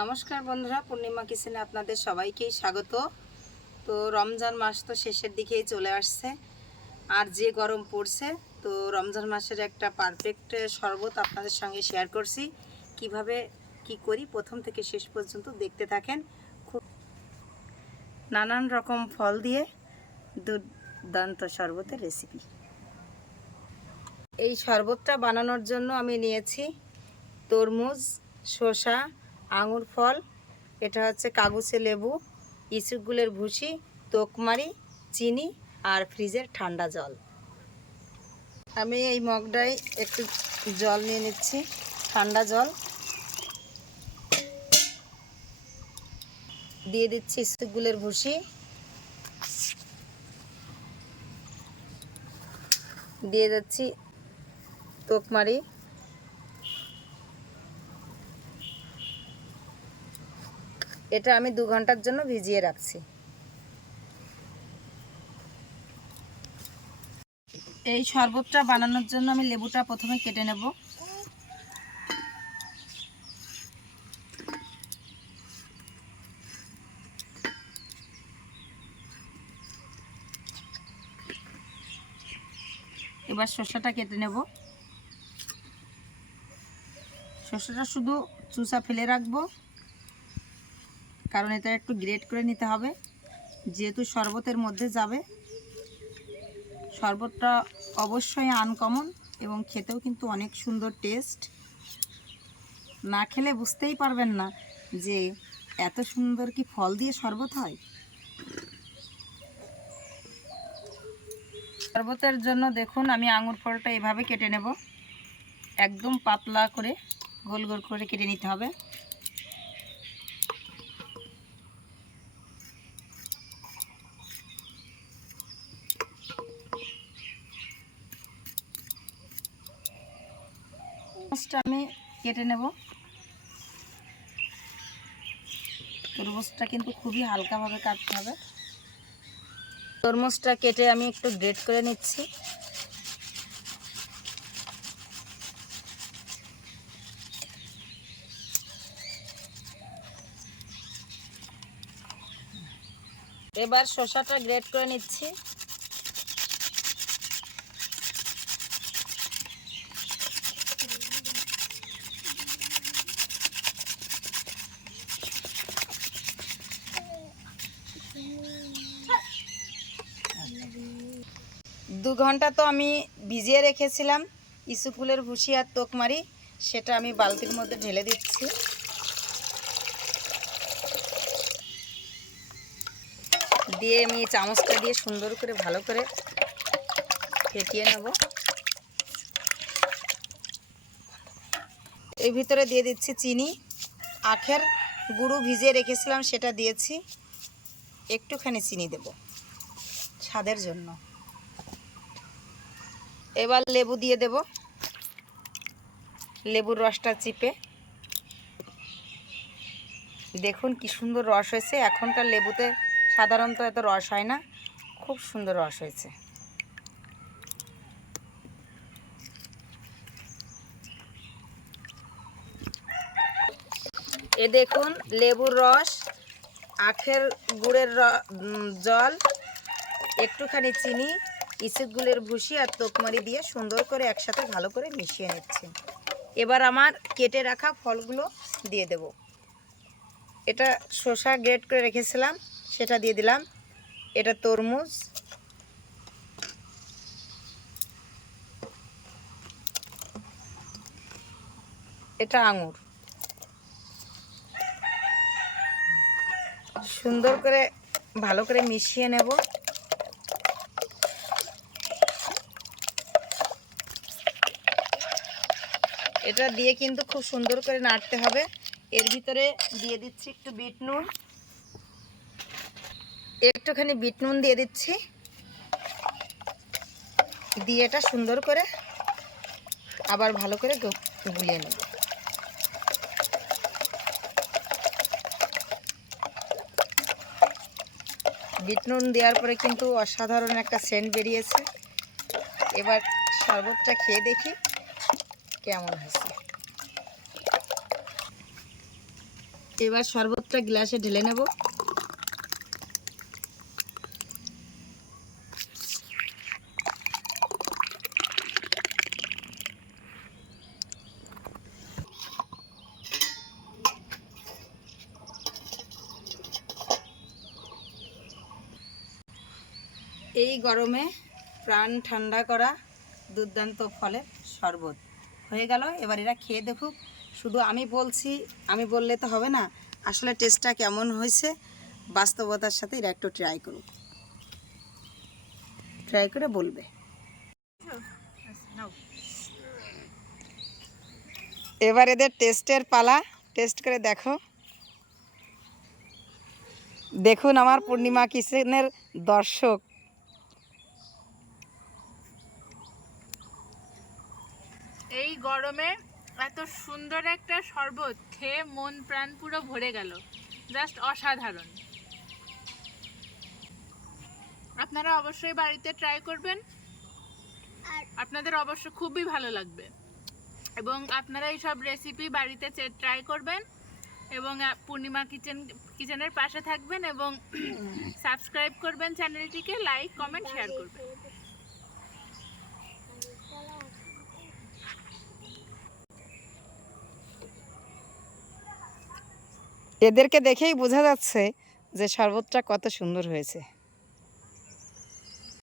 নমস্কার বন্ধুরা, পূর্ণিমা কিচেনে আপনাদের সবাইকেই স্বাগত। তো রমজান মাস তো শেষের দিকেই চলে আসছে, আর যে গরম পড়ছে, তো রমজান মাসের একটা পারফেক্ট শরবত আপনাদের সঙ্গে শেয়ার করছি। কীভাবে, কি করি, প্রথম থেকে শেষ পর্যন্ত দেখতে থাকেন। খুব নানান রকম ফল দিয়ে দুর্দান্ত শরবতের রেসিপি এই শরবতটা বানানোর জন্য আমি নিয়েছি তরমুজ, শসা আঙুর ফল, এটা হচ্ছে কাগজে লেবু ইসুকগুলের ভুসি, তোকমারি, চিনি আর ফ্রিজের ঠান্ডা জল। আমি এই মগটায় একটু জল নিয়ে নিচ্ছি, ঠান্ডা জল। দিয়ে দিচ্ছি ইসুকগুলের ভুসি। দিয়ে যাচ্ছি তোকমারি। এটা আমি দু ঘণ্টার জন্য ভিজিয়ে রাখছি। এই শরবতটা বানানোর জন্য আমি লেবুটা প্রথমে কেটে নেব। এবার শসাটা কেটে নেব। শসাটা শুধু চুষা ফেলে রাখব। কারণ এটা একটু গ্রেট করে নিতে হবে। যেহেতু শরবতের মধ্যে যাবে, শরবতটা অবশ্যই আনকমন এবং খেতেও কিন্তু অনেক সুন্দর টেস্ট না খেলে বুঝতেই পারবেন না যে এত সুন্দর কি ফল দিয়ে শরবত হয়। শরবতের জন্য দেখুন, আমি আঙুর ফলটা এভাবে কেটে নেব। একদম পাতলা করে গোল গোল করে কেটে নিতে হবে। তরমুজটা আমি কেটে নেব। তরমুজটা কিন্তু খুবই হালকাভাবে কাটতে হবে। তরমুজটা কেটে আমি একটু গ্রেট করে নিচ্ছি। এবার শসাটা গ্রেট করে নিচ্ছি। দু ঘণ্টা তো আমি ভিজিয়ে রেখেছিলাম, ইসু ফুলের ভুসি আর তোকমারি, সেটা আমি বালতির মধ্যে ঢেলে দিচ্ছি। দিয়ে আমি চামচটা দিয়ে সুন্দর করে ভালো করে ফেটিয়ে নেব। এর ভিতরে দিয়ে দিচ্ছি চিনি। আখের গুঁড়ো ভিজিয়ে রেখেছিলাম, সেটা দিয়েছি। একটুখানি চিনি দেব, স্বাদের জন্য। এবার লেবু দিয়ে দেব। লেবুর রসটা চিপে। দেখুন কি সুন্দর রস হয়েছে। এখনকার লেবুতে সাধারণত এত রস হয় না। খুব সুন্দর রস হয়েছে। এ দেখুন লেবুর রস, আখের গুড়ের জল, একটুখানি চিনি ইসুকগুলের ভুসি আর তোকমারি দিয়ে সুন্দর করে একসাথে ভালো করে মিশিয়ে নিচ্ছে। এবার আমার কেটে রাখা ফলগুলো দিয়ে দেব। এটা শসা গ্রেট করে রেখেছিলাম, সেটা দিয়ে দিলাম। এটা তরমুজ। এটা আঙুর। সুন্দর করে ভালো করে মিশিয়ে নেব। এটা দিয়ে কিন্তু খুব সুন্দর করে নাড়তে হবে। এর ভিতরে দিয়ে দিচ্ছি একটু বিট নুন। একটুখানি বিট নুন দিয়ে দিচ্ছি। দিয়ে এটা সুন্দর করে আবার ভালো করে গুলিয়ে নেব। বিট নুন দেওয়ার পরে কিন্তু অসাধারণ একটা সেন্ট বেরিয়েছে। এবার শরবতটা খেয়ে দেখি। কেমন হয়েছে? এবার শরবতটা গ্লাসে ঢেলে নেব। এই গরমে প্রাণ ঠান্ডা করা দুর্দান্ত ফলের শরবত। হয়ে গেল। এবার এরা খেয়ে দেখুক। শুধু আমি বলছি, আমি বললে তো হবে না, আসলে টেস্টটা কেমন হয়েছে, বাস্তবতার সাথে এরা একটু ট্রাই করুক। ট্রাই করে বলবে। এবার এদের টেস্টের পালা। টেস্ট করে দেখো। দেখুন আমার পূর্ণিমা কিচেনের দর্শক এই গরমে এত সুন্দর একটা শরবত খেয়ে মন প্রাণ পুরো ভরে গেল। জাস্ট অসাধারণ। আপনারা অবশ্যই বাড়িতে ট্রাই করবেন। আপনাদের অবশ্য খুবই ভালো লাগবে। এবং আপনারা এই সব রেসিপি বাড়িতে ট্রাই করবেন এবং পূর্ণিমা কিচেন কিচেনের পাশে থাকবেন এবং সাবস্ক্রাইব করবেন চ্যানেলটিকে লাইক কমেন্ট শেয়ার করবেন। এদেরকে দেখেই বোঝা যাচ্ছে যে শরবতটা কত সুন্দর হয়েছে।